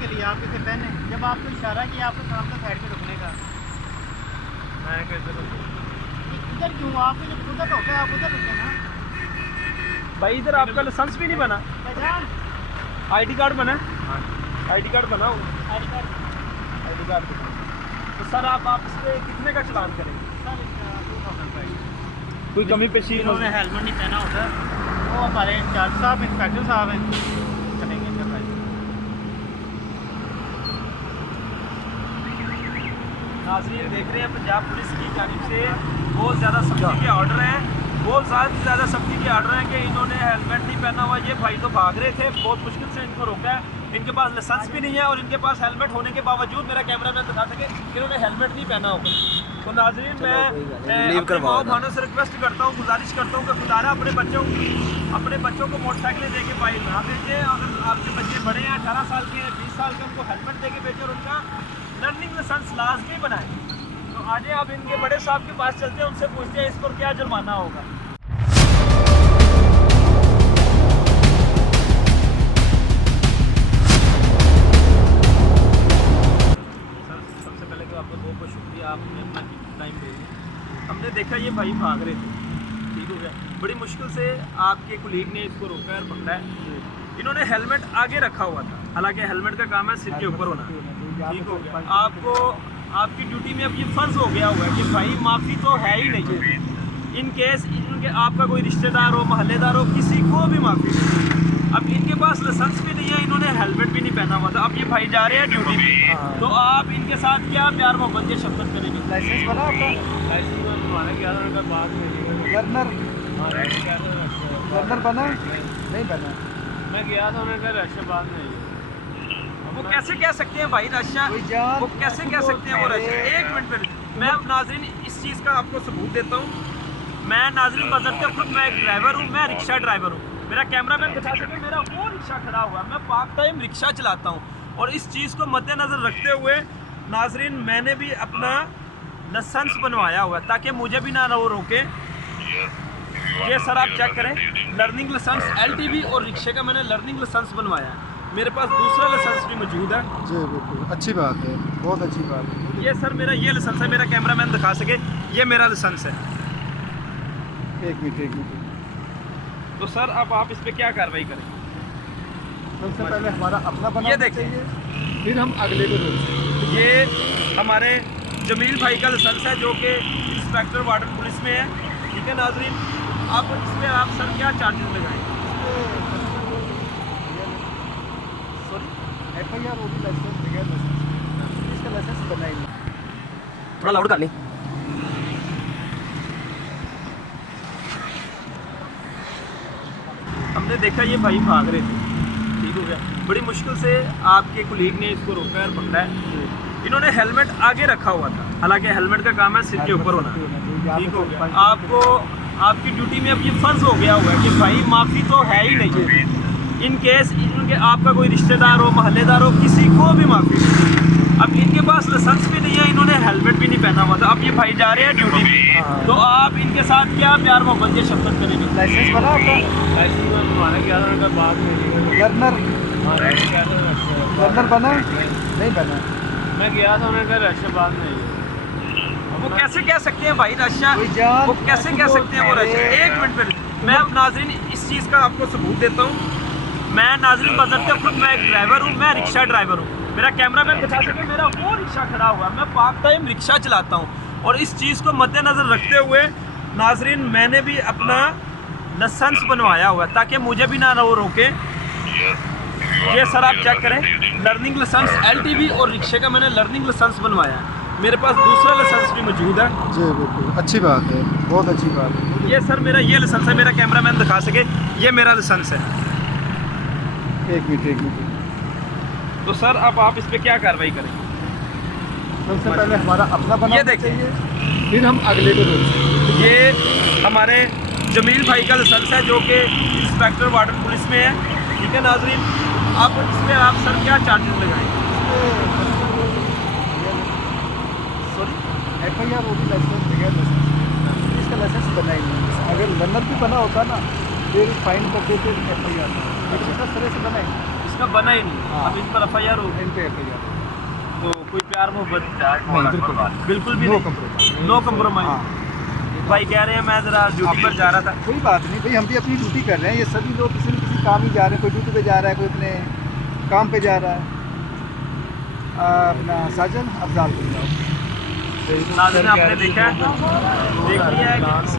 के लिए आप इसे पहने, जब आपको इशारा किया आपको सड़क पर साइड पे रुकने का, मैं कैसे रुकूं? इधर क्यों? आपको जब उधर होता है आप उधर रुके ना। भाई इधर आपका लाइसेंस भी नहीं बना, पहचान आईडी कार्ड बना है? हाँ आईडी कार्ड बनाओ, आई कार्ड आईडी कार्ड बनाओ। तो सर आप इस पे कितने का चलान करेंगे? सर 2005 कोई कमी पेशी? इन्होंने हेलमेट नहीं पहना होता, वो हमारे इंचार्ज साहब इंस्पेक्टर साहब हैं, चलेंगे इनका प्राइस। नाज़रीन देख रहे हैं पंजाब पुलिस की जानिब से बहुत ज़्यादा सख्ती के ऑर्डर हैं, बहुत ज़्यादा सख्ती के ऑर्डर हैं कि इन्होंने हेलमेट नहीं पहना हुआ। ये भाई तो भाग रहे थे, बहुत मुश्किल से इनको रोका है। इनके पास लाइसेंस भी नहीं है और इनके पास हेलमेट होने के बावजूद मेरा कैमरा मैन दिखा सके इन्होंने हेलमेट नहीं पहना होगा। तो नाज़रीन मैं अपने माओ भानों से रिक्वेस्ट करता हूँ, गुजारिश करता हूँ कि खुदारा अपने बच्चों को मोटरसाइकिलें दे के बाइक ना भेजें। अगर आपके बच्चे बड़े हैं, 18 साल के हैं, 20 साल के, उनको हेलमेट दे के भेजें और उनका लर्निंग लाइसेंस लाजमी बनाएं। तो आज आप इनके बड़े साहब के पास चलते हैं, उनसे पूछते हैं इस पर क्या जुर्माना होगा। सर सबसे पहले तो आपका बहुत बहुत शुक्रिया, आपने अपना टाइम दे दिया। हमने देखा ये भाई भाग रहे थे, ठीक हो गया, बड़ी मुश्किल से आपके कुलीग ने इसको रोका और पकड़ा है। इन्होंने हेलमेट आगे रखा हुआ था, हालांकि हेलमेट का काम है सिर के ऊपर होना, ठीक हो गया। आपको आपकी ड्यूटी में अब ये फर्ज हो गया हुआ है कि भाई माफ़ी तो है ही नहीं। इन केस इनके आपका कोई रिश्तेदार हो, मोहल्लेदार हो, किसी को भी माफ़ी नहीं। अब इनके पास लाइसेंस भी नहीं है, इन्होंने हेलमेट भी नहीं पहना हुआ था। अब ये भाई जा रहे हैं ड्यूटी पे, तो आप इनके साथ क्या प्यार मोहब्बत की शपथ करेंगे? लाइसेंस बना आपका? लाइसेंस हमारा 11 का बाद में लर्नर बना नहीं बना? मैं गया था, उन्होंने कहा रश बाद में। वो कैसे कह सकते हैं भाई रशा? वो कैसे कह सकते हैं वो रशा? एक मिनट में मैं नाज़रीन इस चीज़ का आपको सबूत देता हूँ। मैं नाज़रीन बज़र्ते खुद मैं एक ड्राइवर हूँ, मैं रिक्शा ड्राइवर हूँ। मेरा कैमरा मैन दिखा सके, मेरा वो रिक्शा खड़ा हुआ है, मैं पार्ट टाइम रिक्शा चलाता हूँ। और इस चीज़ को मद्देनज़र रखते हुए नाज़रीन मैंने भी अपना लाइसेंस बनवाया हुआ है ताकि मुझे भी ना वो रोके। ये सर आप चेक करें, लर्निंग लाइसेंस LTV और रिक्शे का मैंने लर्निंग लाइसेंस बनवाया है। मेरे पास दूसरा लाइसेंस भी मौजूद है। जी बिल्कुल, अच्छी बात है, बहुत अच्छी बात है। ये सर मेरा ये लाइसेंस है, मेरा कैमरा मैन दिखा सके, ये मेरा लाइसेंस है। एक मिनट तो सर अब आप इस पे क्या कार्रवाई करेंगे? सबसे पहले हमारा अपना बना ये देखें, फिर हम अगले को रोक सकते हैं। ये हमारे जमील भाई का लाइसेंस है जो कि इंस्पेक्टर वार्डन पुलिस में है, ठीक है नाज़रीन। आप इसमें आप सर क्या चार्जेस लगाएंगे? सॉरी FIR होगी लाइसेंस बगैर लाइसेंस, इसका लाइसेंस बना ही नहीं। थोड़ा लाउड कर लें। हमने देखा ये भाई भाग रहे थे, ठीक हो गया, बड़ी मुश्किल से आपके कुलीग ने इसको रोका और पकड़ा है। इन्होंने हेलमेट आगे रखा हुआ था, हालांकि हेलमेट का काम है सिर के ऊपर होना, ठीक हो गया। आपको आपकी ड्यूटी में अब ये फर्ज हो गया हुआ है कि भाई माफ़ी तो है ही नहीं। इन केस इनके आपका कोई रिश्तेदार हो, मोहल्लेदार हो, किसी को भी माफ़ी नहीं। अब इनके पास लाइसेंस भी नहीं है, इन्होंने हेलमेट भी नहीं पहना हुआ था। अब ये भाई जा रहे हैं ड्यूटी पे, तो आप इनके साथ क्या प्यार मोहब्बत की शपथ करेंगे? लाइसेंस बना आपका? लाइसेंस हमारा 11 का बाद में। लर्नर बना नहीं बना? मैं गया था, उन्होंने कहा रश बाद में। वो कैसे कह सकते हैं भाई रशा? वो कैसे कह सकते हैं वो रशा? एक मिनट में मैं नाज़रीन इस चीज़ का आपको सबूत देता हूँ। मैं नाज़रीन बज़र्ते खुद मैं एक ड्राइवर हूँ, मैं रिक्शा ड्राइवर हूँ। मेरा कैमरा मैन दिखा सके, मेरा वो रिक्शा खड़ा हुआ है, मैं पार्ट टाइम रिक्शा चलाता हूँ। और इस चीज़ को मद्देनज़र रखते हुए नाज़रीन मैंने भी अपना लाइसेंस बनवाया हुआ है ताकि मुझे भी ना वो रोके। ये सर आप चेक करें, लर्निंग लाइसेंस LTV और रिक्शे का मैंने लर्निंग लाइसेंस बनवाया है। मेरे पास दूसरा लाइसेंस भी मौजूद है। जी बिल्कुल, अच्छी बात है, बहुत अच्छी बात है। ये सर मेरा ये लाइसेंस है, मेरा कैमरा मैन दिखा सके, ये मेरा लाइसेंस है। एक मिनट तो सर अब आप इस पे क्या कार्रवाई करेंगे? सबसे पहले हमारा अपना बना ये देखें, फिर हम अगले को रोक सकते हैं। ये हमारे जमील भाई का लाइसेंस है जो कि इंस्पेक्टर वार्डन पुलिस में है, ठीक है नाज़रीन। आप इसमें आप सर क्या चार्जेस लगाएंगे? सॉरी FIR होगी लाइसेंस बगैर लाइसेंस, इसका लाइसेंस बना ही नहीं। अगर लर्नर भी बना होता ना फिर फाइन करते थे FIR, लेकिन इसका सिरे से बना ही नहीं। का बना ही नहीं। हाँ। अब इन पर FIR हो इन पे FIR तो कोई प्यार मोहब्बत नहीं, बिल्कुल भी नो नहीं, कम्प्रोमाइज। No compromise. हाँ, भाई कह रहे हैं मैं ज़रा ड्यूटी पर जा रहा था। कोई बात नहीं भाई, हम भी अपनी ड्यूटी कर रहे हैं। ये सभी लोग किसी न किसी काम ही जा रहे हैं, कोई ड्यूटी पे जा रहा है, कोई अपने काम पे जा रहा है। अपना साजन अफजाल को जाओ। नाज़रीन आपने देखा है, देख लिया है कि